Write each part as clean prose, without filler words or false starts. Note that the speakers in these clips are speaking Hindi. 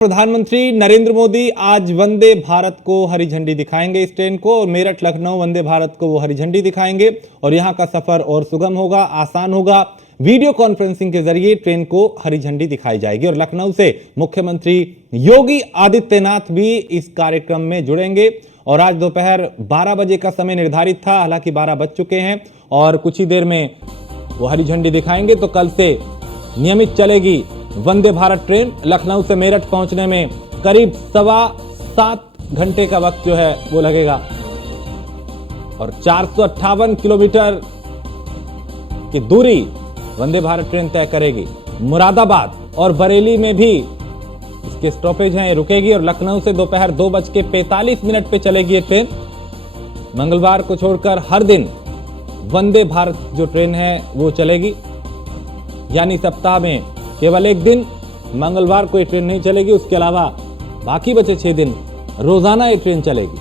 प्रधानमंत्री नरेंद्र मोदी आज वंदे भारत को हरी झंडी दिखाएंगे इस ट्रेन को, और मेरठ लखनऊ वंदे भारत को वो हरी झंडी दिखाएंगे और यहां का सफर और सुगम होगा, आसान होगा। वीडियो कॉन्फ्रेंसिंग के जरिए ट्रेन को हरी झंडी दिखाई जाएगी और लखनऊ से मुख्यमंत्री योगी आदित्यनाथ भी इस कार्यक्रम में जुड़ेंगे। और आज दोपहर 12 बजे का समय निर्धारित था, हालांकि 12 बज चुके हैं और कुछ ही देर में वो हरी झंडी दिखाएंगे। तो कल से नियमित चलेगी वंदे भारत ट्रेन। लखनऊ से मेरठ पहुंचने में करीब 7.25 घंटे का वक्त जो है वो लगेगा और 458 किलोमीटर की दूरी वंदे भारत ट्रेन तय करेगी। मुरादाबाद और बरेली में भी इसके स्टॉपेज हैं, रुकेगी और लखनऊ से दोपहर 2:45 पे चलेगी ये ट्रेन। मंगलवार को छोड़कर हर दिन वंदे भारत जो ट्रेन है वो चलेगी, यानी सप्ताह में केवल एक दिन मंगलवार को ये ट्रेन नहीं चलेगी, उसके अलावा बाकी बचे 6 दिन रोजाना ये ट्रेन चलेगी।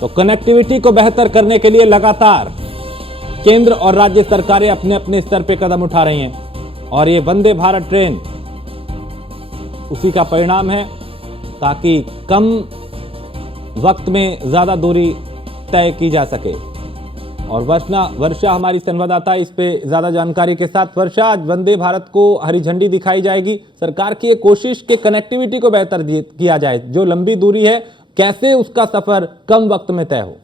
तो कनेक्टिविटी को बेहतर करने के लिए लगातार केंद्र और राज्य सरकारें अपने अपने स्तर पर कदम उठा रही हैं और ये वंदे भारत ट्रेन उसी का परिणाम है, ताकि कम वक्त में ज्यादा दूरी तय की जा सके। और वर्षा हमारी संवाददाता इस पे ज्यादा जानकारी के साथ। वर्षा, आज वंदे भारत को हरी झंडी दिखाई जाएगी। सरकार की ये कोशिश कि कनेक्टिविटी को बेहतर किया जाए, जो लंबी दूरी है कैसे उसका सफर कम वक्त में तय हो।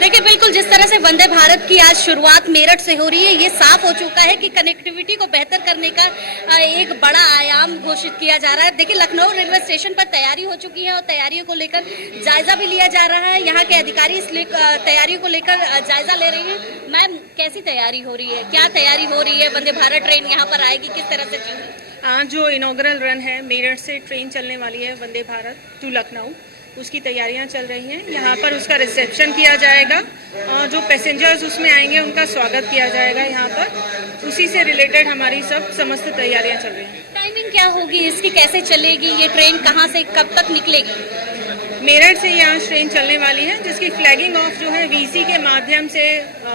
देखिए, बिल्कुल जिस तरह से वंदे भारत की आज शुरुआत मेरठ से हो रही है, ये साफ हो चुका है कि कनेक्टिविटी को बेहतर करने का एक बड़ा आयाम घोषित किया जा रहा है। देखिए, लखनऊ रेलवे स्टेशन पर तैयारी हो चुकी है और तैयारियों को लेकर जायजा भी लिया जा रहा है। यहाँ के अधिकारी इस तैयारियों को लेकर जायजा ले रहे हैं। मैम, कैसी तैयारी हो रही है, क्या तैयारी हो रही है? वंदे भारत ट्रेन यहाँ पर आएगी, किस तरह से चलेगी? आज जो इनॉग्रल रन है, मेरठ से ट्रेन चलने वाली है वंदे भारत टू लखनऊ, उसकी तैयारियां चल रही हैं। यहाँ पर उसका रिसेप्शन किया जाएगा, जो पैसेंजर्स उसमें आएंगे उनका स्वागत किया जाएगा यहाँ पर। उसी से रिलेटेड हमारी समस्त तैयारियां चल रही हैं। टाइमिंग क्या होगी इसकी, कैसे चलेगी ये ट्रेन, कहाँ से कब तक निकलेगी? मेरठ से यहाँ ट्रेन चलने वाली है, जिसकी फ्लैगिंग ऑफ जो है वीसी के माध्यम से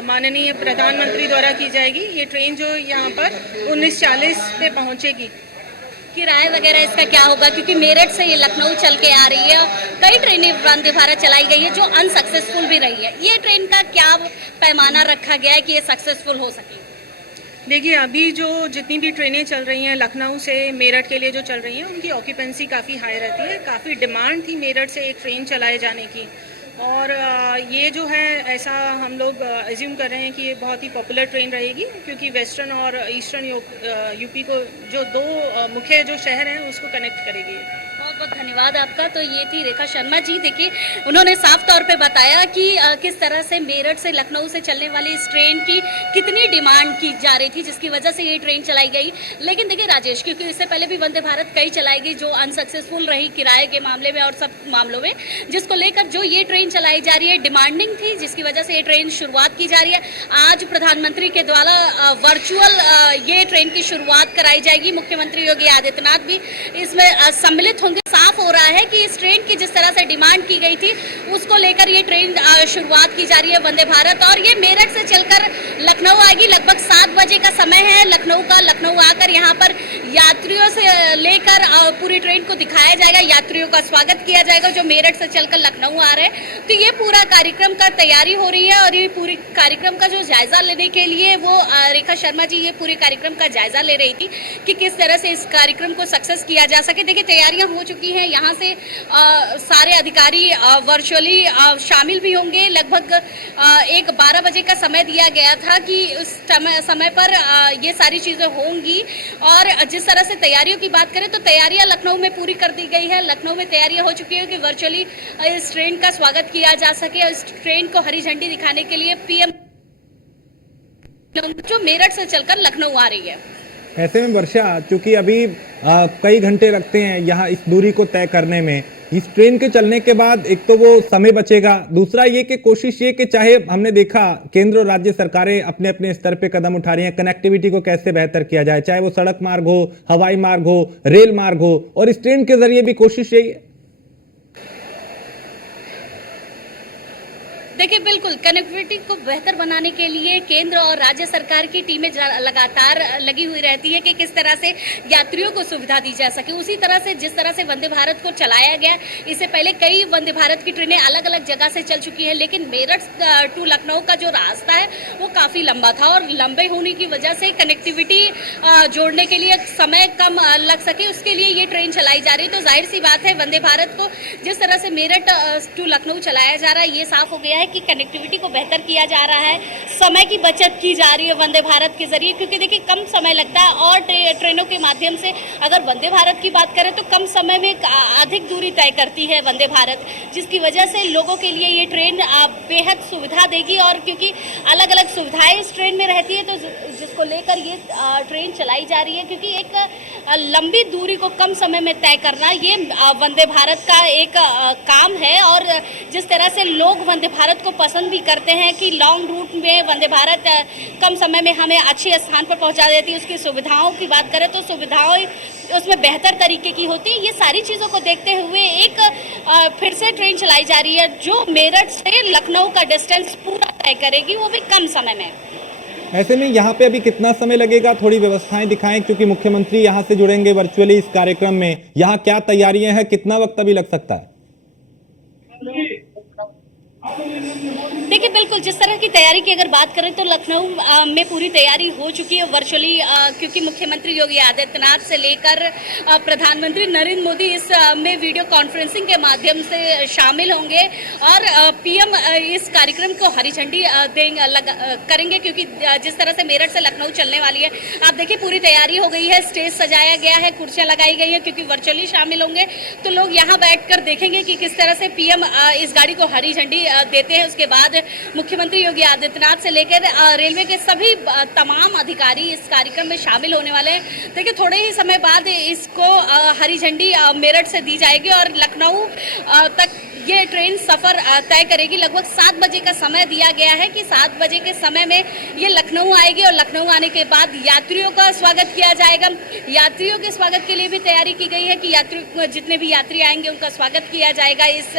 माननीय प्रधानमंत्री द्वारा की जाएगी। ये ट्रेन जो यहाँ पर 19:40 पे पहुँचेगी। किराया वगैरह इसका क्या होगा, क्योंकि मेरठ से ये लखनऊ चल के आ रही है, कई ट्रेनें वंदे भारत चलाई गई है जो अनसक्सेसफुल भी रही है। ये ट्रेन का क्या पैमाना रखा गया है कि ये सक्सेसफुल हो सके? देखिए, अभी जो जितनी भी ट्रेनें चल रही हैं लखनऊ से मेरठ के लिए जो चल रही हैं, उनकी ऑक्यूपेंसी काफ़ी हाई रहती है। काफ़ी डिमांड थी मेरठ से एक ट्रेन चलाए जाने की, और ये जो है ऐसा हम लोग एज्यूम कर रहे हैं कि ये बहुत ही पॉपुलर ट्रेन रहेगी, क्योंकि वेस्टर्न और ईस्टर्न यूपी को जो दो मुख्य जो शहर हैं उसको कनेक्ट करेगी। बहुत बहुत धन्यवाद आपका। तो ये थी रेखा शर्मा जी। देखिए, उन्होंने साफ तौर पे बताया कि किस तरह से मेरठ से लखनऊ से चलने वाली इस ट्रेन की कितनी डिमांड की जा रही थी, जिसकी वजह से ये ट्रेन चलाई गई। लेकिन देखिए राजेश, क्योंकि इससे पहले भी वंदे भारत कई चलाई गई जो अनसक्सेसफुल रही किराए के मामले में और सब मामलों में, जिसको लेकर जो ये ट्रेन चलाई जा रही है डिमांडिंग थी, जिसकी वजह से ये ट्रेन शुरुआत की जा रही है। आज प्रधानमंत्री के द्वारा वर्चुअल ये ट्रेन की शुरुआत कराई जाएगी। मुख्यमंत्री योगी आदित्यनाथ भी इसमें सम्मिलित होंगे। साफ हो रहा है कि इस ट्रेन की जिस तरह से डिमांड की गई थी उसको लेकर ये ट्रेन शुरुआत की जा रही है वंदे भारत, और ये मेरठ से चलकर लखनऊ आएगी। लगभग 7 बजे का समय है लखनऊ का। लखनऊ आकर यहाँ पर यात्रियों से लेकर पूरी ट्रेन को दिखाया जाएगा, यात्रियों का स्वागत किया जाएगा जो मेरठ से चलकर लखनऊ आ रहे हैं। तो ये पूरा कार्यक्रम का तैयारी हो रही है और ये पूरी कार्यक्रम का जो जायजा लेने के लिए वो रेखा शर्मा जी ये पूरे कार्यक्रम का जायजा ले रही थी कि किस तरह से इस कार्यक्रम को सक्सेस किया जा सके। देखिए, तैयारियां हो चुकी हैं। यहाँ से सारे अधिकारी वर्चुअली शामिल भी होंगे। लगभग 12 बजे का समय दिया गया था कि उस समय पर ये सारी चीजें होंगी। और जिस तरह से तैयारियों की बात करें तो तैयारियां लखनऊ में पूरी कर दी गई है। लखनऊ में तैयारियां हो चुकी है कि वर्चुअली इस ट्रेन का स्वागत किया जा सके। इस ट्रेन को हरी झंडी दिखाने के लिए पीएम जो मेरठ से चलकर लखनऊ आ रही है। ऐसे में वर्षा, चूंकि अभी कई घंटे लगते हैं यहाँ इस दूरी को तय करने में, इस ट्रेन के चलने के बाद एक तो वो समय बचेगा, दूसरा ये कि कोशिश ये कि चाहे हमने देखा केंद्र और राज्य सरकारें अपने अपने स्तर पे कदम उठा रही हैं, कनेक्टिविटी को कैसे बेहतर किया जाए, चाहे वो सड़क मार्ग हो, हवाई मार्ग हो, रेल मार्ग हो, और इस ट्रेन के जरिए भी कोशिश यही है। देखिए बिल्कुल कनेक्टिविटी को बेहतर बनाने के लिए केंद्र और राज्य सरकार की टीमें लगातार लगी हुई रहती है कि किस तरह से यात्रियों को सुविधा दी जा सके। उसी तरह से जिस तरह से वंदे भारत को चलाया गया, इससे पहले कई वंदे भारत की ट्रेनें अलग अलग जगह से चल चुकी है, लेकिन मेरठ टू लखनऊ का जो रास्ता है वो काफ़ी लंबा था और लंबे होने की वजह से कनेक्टिविटी जोड़ने के लिए समय कम लग सके, उसके लिए ये ट्रेन चलाई जा रही है। तो जाहिर सी बात है वंदे भारत को जिस तरह से मेरठ टू लखनऊ चलाया जा रहा है, ये साफ हो गया है कि कनेक्टिविटी को बेहतर किया जा रहा है, समय की बचत की जा रही है वंदे भारत के जरिए, क्योंकि देखिए कम समय लगता है और ट्रेनों के माध्यम से अगर वंदे भारत की बात करें तो कम समय में अधिक दूरी तय करती है वंदे भारत, जिसकी वजह से लोगों के लिए ये ट्रेन बेहद सुविधा देगी। और क्योंकि अलग अलग सुविधाएं इस ट्रेन में रहती है तो जिसको लेकर ये ट्रेन चलाई जा रही है, क्योंकि एक लंबी दूरी को कम समय में तय करना ये वंदे भारत का एक काम है। और जिस तरह से लोग वंदे भारत को पसंद भी करते हैं कि लॉन्ग रूट में वंदे भारत कम समय में हमें अच्छे स्थान पर पहुंचा देती है, उसकी सुविधाओं की बात करें तो सुविधाएं उसमें बेहतर तरीके की होती है। ये सारी चीज़ों को देखते हुए एक फिर से ट्रेन चलाई जा रही है जो मेरठ से लखनऊ का डिस्टेंस पूरा तय करेगी, वो भी कम समय में। ऐसे में यहाँ पे अभी कितना समय लगेगा, थोड़ी व्यवस्थाएं दिखाएं, क्योंकि मुख्यमंत्री यहाँ से जुड़ेंगे वर्चुअली इस कार्यक्रम में। यहाँ क्या तैयारियां हैं, कितना वक्त अभी लग सकता है? देखिए बिल्कुल जिस तरह की तैयारी की अगर बात करें तो लखनऊ में पूरी तैयारी हो चुकी है वर्चुअली, क्योंकि मुख्यमंत्री योगी आदित्यनाथ से लेकर प्रधानमंत्री नरेंद्र मोदी इस में वीडियो कॉन्फ्रेंसिंग के माध्यम से शामिल होंगे और पीएम इस कार्यक्रम को हरी झंडी करेंगे, क्योंकि जिस तरह से मेरठ से लखनऊ चलने वाली है, आप देखिए पूरी तैयारी हो गई है, स्टेज सजाया गया है, कुर्सियां लगाई गई हैं, क्योंकि वर्चुअली शामिल होंगे तो लोग यहाँ बैठकर देखेंगे कि किस तरह से पीएम इस गाड़ी को हरी झंडी देते हैं। उसके बाद मुख्यमंत्री योगी आदित्यनाथ से लेकर रेलवे के सभी तमाम अधिकारी इस कार्यक्रम में शामिल होने वाले हैं। देखिए थोड़े ही समय बाद इसको हरी झंडी मेरठ से दी जाएगी और लखनऊ तक ये ट्रेन सफर तय करेगी। लगभग 7 बजे का समय दिया गया है कि 7 बजे के समय में ये लखनऊ आएगी और लखनऊ आने के बाद यात्रियों का स्वागत किया जाएगा। यात्रियों के स्वागत के लिए भी तैयारी की गई है कि जितने भी यात्री आएंगे उनका स्वागत किया जाएगा इस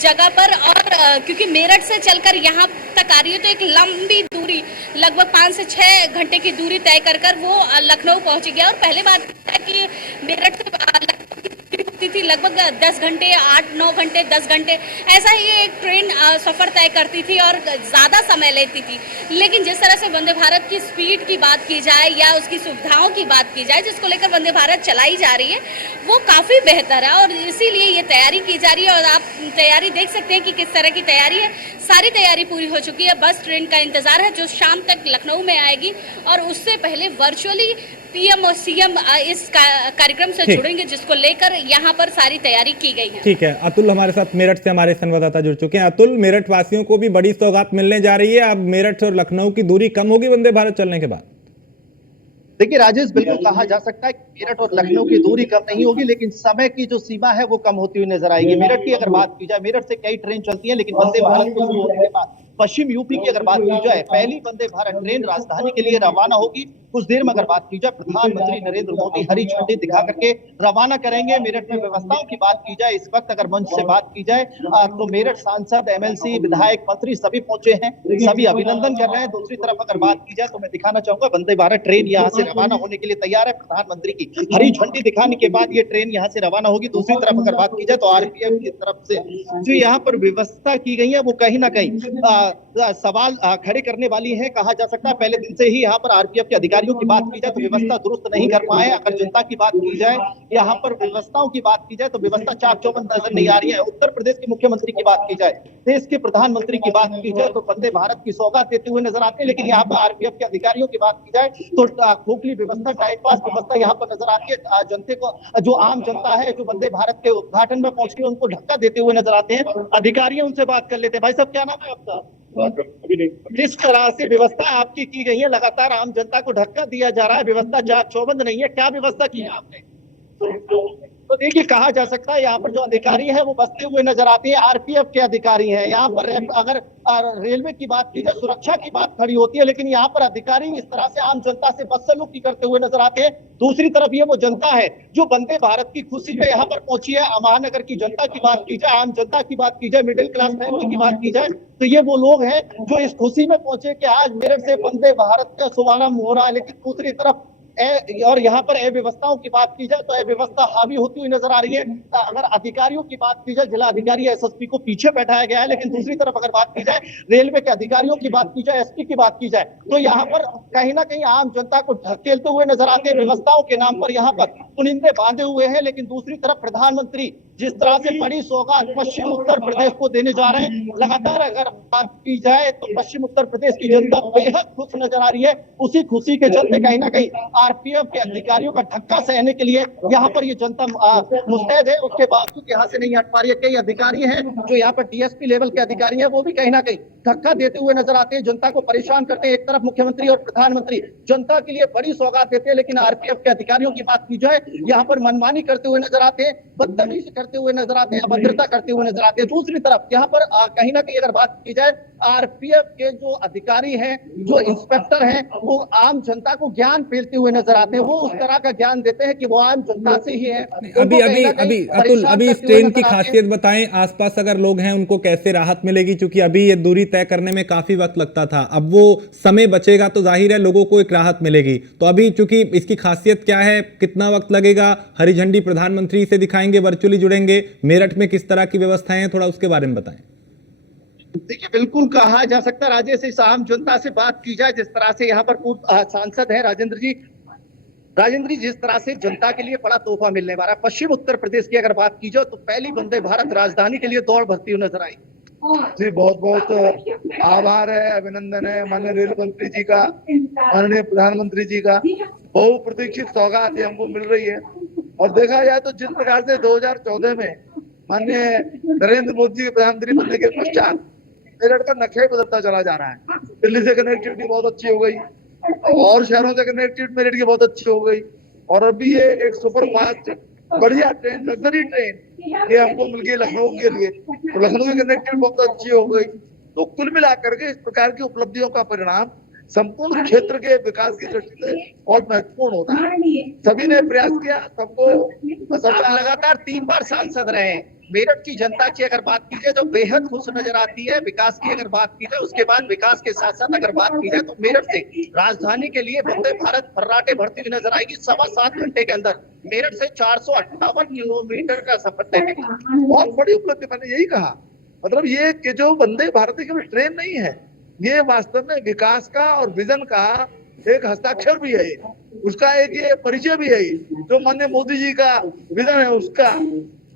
जगह पर। और क्योंकि मेरठ से चलकर यहाँ तक आ रही है तो एक लंबी दूरी लगभग 5 से 6 घंटे की दूरी तय कर वो लखनऊ पहुंच गया। और पहले बात है कि मेरठ से थी लगभग 10 घंटे, 8-9 घंटे, 10 घंटे ऐसा ही एक ट्रेन सफर तय करती थी और ज्यादा समय लेती थी। लेकिन जिस तरह से वंदे भारत की स्पीड की बात की जाए या उसकी सुविधाओं की बात की जाए जिसको लेकर वंदे भारत चलाई जा रही है वो काफी बेहतर है और इसीलिए ये तैयारी की जा रही है। और आप तैयारी देख सकते हैं कि किस तरह की तैयारी है। सारी तैयारी पूरी हो चुकी है, बस ट्रेन का इंतजार है जो शाम तक लखनऊ में आएगी और उससे पहले वर्चुअली पीएम और सीएम इस कार्यक्रम से जुड़ेंगे, जिसको लेकर यहाँ पर सारी तैयारी की गई है। ठीक है, अतुल हमारे साथ मेरठ से हमारे संवाददाता जुड़ चुके हैं। अतुल, मेरठ वासियों को भी बड़ी सौगात मिलने जा रही है। अब मेरठ और लखनऊ की दूरी कम होगी वंदे भारत चलने के बाद। देखिए राजेश, बिल्कुल कहा जा सकता है कि मेरठ और लखनऊ की दूरी कम नहीं होगी, लेकिन समय की जो सीमा है वो कम होती हुई नजर आएगी। मेरठ की अगर बात की जाए, मेरठ से कई ट्रेन चलती है, लेकिन वंदे भारत को शुरू होने के बाद पश्चिम यूपी की अगर बात की जाए, पहली वंदे भारत ट्रेन राजधानी के लिए रवाना होगी। कुछ देर में अगर बात की जाए, प्रधानमंत्री नरेंद्र मोदी हरी झंडी दिखा करके रवाना करेंगे। मेरठ में व्यवस्थाओं की बात की जाए, इस वक्त अगर मंच से बात की जाए तो मेरठ सांसद, एमएलसी, विधायक, मंत्री सभी पहुंचे हैं, सभी अभिनंदन कर रहे हैं। दूसरी तरफ अगर बात की जाए तो मैं दिखाना चाहूंगा वंदे भारत ट्रेन यहाँ से रवाना होने के लिए तैयार है। प्रधानमंत्री की हरी झंडी दिखाने के बाद ये ट्रेन यहाँ से रवाना होगी। दूसरी तरफ अगर बात की जाए तो आरपीएफ की तरफ से जो यहाँ पर व्यवस्था की गई है वो कहीं ना कहीं सवाल खड़े करने वाली है। कहा जा सकता है पहले दिन से ही यहाँ पर आरपीएफ के अधिकारियों की बात की जाए तो व्यवस्था दुरुस्त नहीं कर पाए। अगर जनता की बात की जाए, यहाँ पर व्यवस्थाओं की बात की जाए तो व्यवस्था चाक-चौबंद नजर नहीं आ रही है। उत्तर प्रदेश के मुख्यमंत्री की बात की जाए, देश के प्रधानमंत्री की बात की जाए तो वंदे भारत की सौगात देते हुए नजर आते हैं। लेकिन यहाँ पर आरपीएफ के अधिकारियों की बात की जाए तो खोखली व्यवस्था, टाइम पास व्यवस्था यहाँ पर नजर आती है। जनता को, जो आम जनता है जो वंदे भारत के उद्घाटन में पहुंचती है, उनको धक्का देते हुए नजर आते हैं। अधिकारी उनसे बात कर लेते हैं। भाई साहब, क्या नाम है आपका? जिस तरह से व्यवस्था आपकी की गई है, लगातार आम जनता को धक्का दिया जा रहा है, व्यवस्था चाक-चौबंद नहीं है, क्या व्यवस्था की है आपने? तो देखिए कहा जा सकता है यहाँ पर जो अधिकारी है वो बसते हुए नजर आते हैं, आरपीएफ के अधिकारी हैं। यहाँ पर अगर रेलवे की बात की जाए, सुरक्षा की बात खड़ी होती है, लेकिन यहाँ पर अधिकारी इस तरह से आम जनता से बदसलूकी करते हुए नजर आते हैं। दूसरी तरफ ये वो जनता है जो वंदे भारत की खुशी पे यहाँ पर पहुंची है। महानगर की जनता की बात की जाए, आम जनता की बात की जाए, मिडिल क्लास फैमिली की बात की जाए, तो ये वो लोग हैं जो इस खुशी में पहुंचे कि आज मेरठ से वंदे भारत का शुभारंभ हो रहा है। लेकिन दूसरी तरफ और यहाँ पर अव्यवस्थाओं की बात की जाए तो अव्यवस्था हावी होती हुई नजर आ रही है। अगर अधिकारियों की बात की जाए, जिला अधिकारी एसएसपी को पीछे बैठाया गया है, लेकिन दूसरी तरफ अगर बात की जाए रेलवे के अधिकारियों की बात की जाए, एसपी की बात की जाए, तो यहाँ पर कहीं ना कहीं आम जनता को ढकेलते हुए नजर आते हैं। व्यवस्थाओं के नाम पर यहाँ पर पुनिंदे बांधे हुए हैं, लेकिन दूसरी तरफ प्रधानमंत्री जिस तरह से बड़ी सौगात पश्चिम उत्तर प्रदेश को देने जा रहे हैं, लगातार अगर बात की जाए तो पश्चिम उत्तर प्रदेश की जनता बेहद खुश नजर आ रही है। उसी खुशी के चलते कहीं ना कहीं आरपीएफ के अधिकारियों का धक्का सहने के लिए यहाँ पर ये जनता मुस्तैद है। उसके बावजूद यहाँ से नहीं हट पा रही है। कई अधिकारी हैं जो यहाँ पर डीएसपी लेवल के अधिकारी हैं, वो भी कहीं ना कहीं धक्का देते हुए नजर आते हैं, जनता को परेशान करते हैं। एक तरफ मुख्यमंत्री और प्रधानमंत्री जनता के लिए बड़ी सौगात देते हैं, लेकिन आरपीएफ के अधिकारियों की बात की जाए यहाँ पर मनमानी करते हुए नजर आते हैं, बदतमीजी करते हुए नजर आते हैं, अभद्रता करते हुए नजर आते हैं। दूसरी तरफ यहाँ पर कहीं ना कहीं अगर बात की जाए आरपीएफ के जो अधिकारी हैं, जो इंस्पेक्टर हैं, वो आम जनता को ज्ञान फैलते हुए नजर आते हैं। वो उस तरह का ज्ञान देते हैं कि वो आम जनता से ही है। अभी अभी अभी अतुल, अभी इस ट्रेन की खासियत बताएं, आसपास अगर लोग हैं उनको कैसे राहत मिलेगी, क्योंकि अभी ये दूरी तय करने में काफी वक्त लगता था, अब वो समय बचेगा तो जाहिर है लोगों को एक राहत मिलेगी। तो अभी चूंकि इसकी खासियत क्या है, कितना वक्त लगेगा, हरी झंडी प्रधानमंत्री से दिखाएंगे, वर्चुअली जुड़ेंगे, मेरठ में किस तरह की व्यवस्थाएं हैं, थोड़ा उसके बारे में बताएं। देखिए बिल्कुल कहा जा सकता है, राजेश, इस आम जनता से बात की जाए, जिस तरह से यहाँ पर सांसद है राजेंद्र जी, जिस तरह से जनता के लिए बड़ा तोहफा मिलने वाला है। पश्चिम उत्तर प्रदेश की अगर बात की जाए तो पहली वंदे भारत राजधानी के लिए दौड़ भरती हुई नजर आई। जी बहुत बहुत आभार है, अभिनंदन है माननीय रेल मंत्री जी का, माननीय प्रधानमंत्री जी का। बहुप्रतीक्षित सौगात हमको मिल रही है। और देखा जाए तो जिस प्रकार से 2014 में माननीय नरेंद्र मोदी जी प्रधानमंत्री बनने के पश्चात मेरठ का नक्शा ही बदलता चला जा रहा है। दिल्ली से कनेक्टिविटी बहुत अच्छी हो गई और शहरों से कनेक्टिविटी मेरठ की बहुत अच्छी हो गई। और अभी ये एक सुपर फास्ट बढ़िया ट्रेन, लग्जरी ट्रेन ये हमको मिल गई लखनऊ के लिए, तो लखनऊ की कनेक्टिविटी बहुत अच्छी हो गई। तो कुल मिलाकर के इस प्रकार की उपलब्धियों का परिणाम संपूर्ण क्षेत्र के विकास की दृष्टि से बहुत महत्वपूर्ण होता है। सभी ने प्रयास किया, सबको सरकार लगातार 3 बार सांसद रहे हैं। मेरठ की जनता की अगर बात की जाए तो बेहद खुश नजर आती है। विकास की अगर बात की जाए, उसके बाद विकास के साथ साथ अगर बात की जाए तो मेरठ से राजधानी के लिए वंदे भारत फर्राटे भरती हुई नजर आएगी। 7.25 घंटे के अंदर मेरठ से 458 किलोमीटर का सफर तय है। बहुत बड़ी उपलब्धि, मैंने यही कहा। मतलब ये कि जो वंदे भारत केवल ट्रेन नहीं है, ये वास्तव में विकास का और विजन का एक हस्ताक्षर भी है, उसका एक ये परिचय भी है। जो माननीय मोदी जी का विजन है, उसका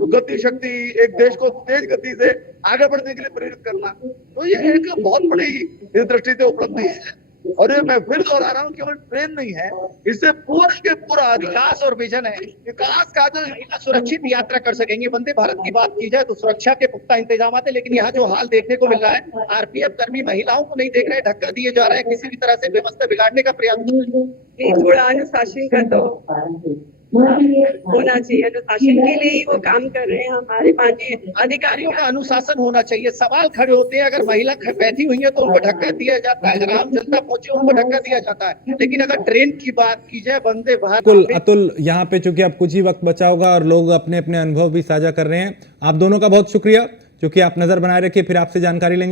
गति शक्ति, एक देश को तेज गति से आगे बढ़ने के लिए प्रेरित करना, तो ये एक बहुत बड़ी इस दृष्टि से उपलब्धि है। और ये मैं फिर दोहरा रहा हूँ, केवल ट्रेन नहीं है, इससे पूरा के पूरा विकास और विजन है। विकास का जो सुरक्षित यात्रा कर सकेंगे। वंदे भारत की बात की जाए तो सुरक्षा के पुख्ता इंतजाम है, लेकिन यहाँ जो हाल देखने को मिल रहा है, आरपीएफ कर्मी महिलाओं को नहीं देख रहे, धक्का दिए जा रहे हैं, किसी भी तरह से व्यवस्था बिगाड़ने का प्रयास। थोड़ा अनुशासन का तो होना चाहिए, अनुशासन के लिए ही वो काम कर रहे हैं हमारे माननीय अधिकारियों का अनुशासन होना चाहिए। सवाल खड़े होते हैं, अगर महिला बैठी हुई है तो उनको धक्का दिया जाता है, अगर आम जनता पहुंची उनको धक्का दिया जाता है। लेकिन अगर ट्रेन की बात की जाए, वंदे भारत। अतुल, यहाँ पे चूंकि अब कुछ ही वक्त बचा होगा और लोग अपने अपने अनुभव भी साझा कर रहे हैं, आप दोनों का बहुत शुक्रिया, क्योंकि आप नजर बनाए रखिए, फिर आपसे जानकारी लेंगे।